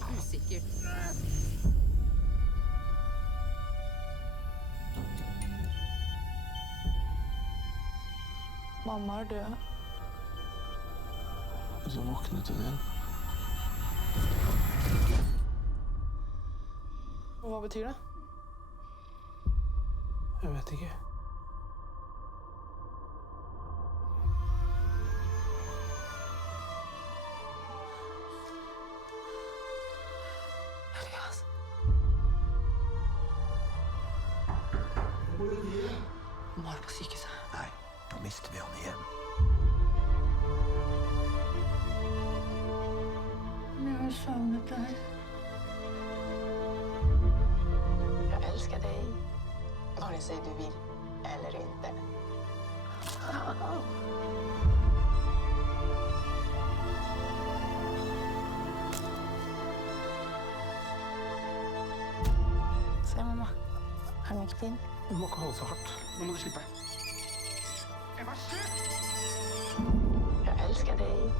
er usikkert. Mamma er død. Og så våknet hun igjen. Hva betyr det? Jeg vet ikke. Elias. Hvor er de? Mamma er på sykehuset. Nei, da mister vi han igjen. Jeg har savnet deg. Jag älskar dig, vare sig du vill eller inte. Se, mamma. Har den ikke fin? Du må ikke holde så hardt. Nå må du slippe. Ebba, slutt! Jag älskar dig,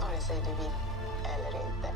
vare sig du vill eller inte.